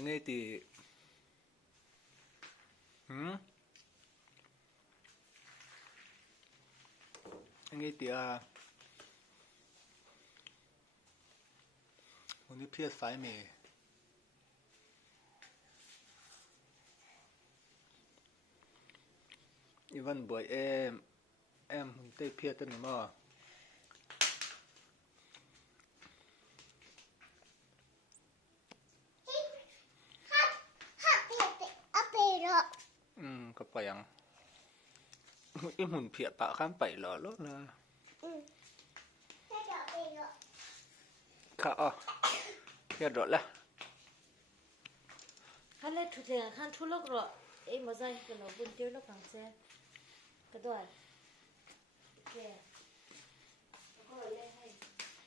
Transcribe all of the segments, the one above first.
ยังไงติยังไงติวันนี้เพียรไฟเมอีวันบ่อยแอมเต้เพียรตันบ่ก็ไปยังอีหมุนเพียปะข้ามไปหรอแล้วนะค่ะอ๋อเพียดอดละคันเลยทุเทคันทุลกรอเอ้ยมาใส่กันเนาะบุญเดียวแล้วกังเซกระด้วยแกก็เลยให้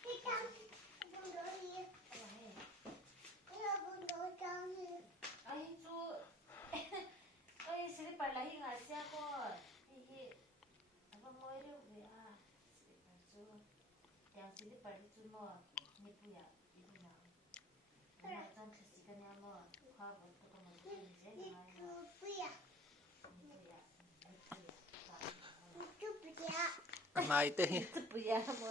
ที่จังบุญโดนี้เอาให้เราบุญโดจังไอ้จูไอ้สิริไปละหิงาเสียก็ไอ้ฮิอันบ่มอยเร็วเว้ยสิริไปจูอย่างสิริไปจูมอนี่ปุยอ่ะอีบุญอ่ะจังคือสิกันยามอข้าวบ่ตกมากินเสียหายปุยอ่ะมาอีเต้ปุยอ่ะบ่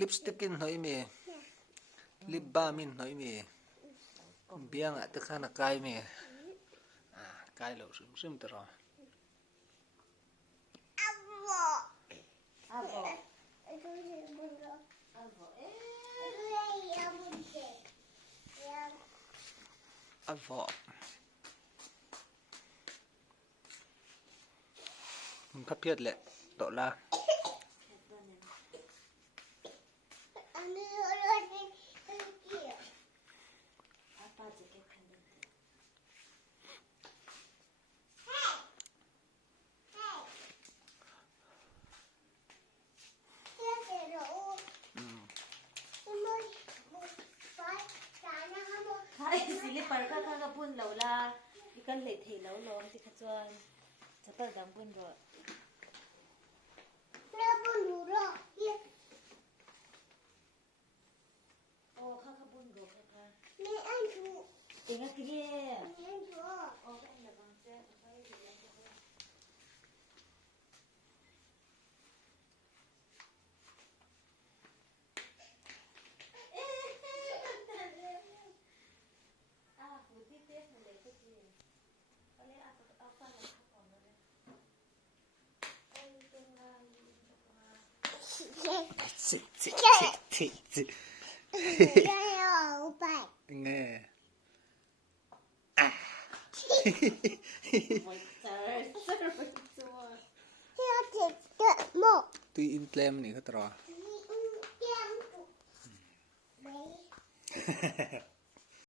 ลิปสติกกินหน่อยมีลิปบามินหน่อยมีเบียงอ่ะตะข้างกายมีกายแล้วซึมๆตรอมันพับเพียดแหละตอละสิริไปก็ข้างกับปุ่นแล้วล่ะอีกันเละเทแล้วร้อนสิคะจวนจะเปิดดังปุ่นบ่แล้วปุ่นดูรอโอ้ข้างกับปุ่นบ่ค่ะแม่อันดูเองก็คือแม่อันดูโอ้ก็อันละบางแซ่ไปสิแล้วไงตุยอินเตลมนี่ก็ตรอ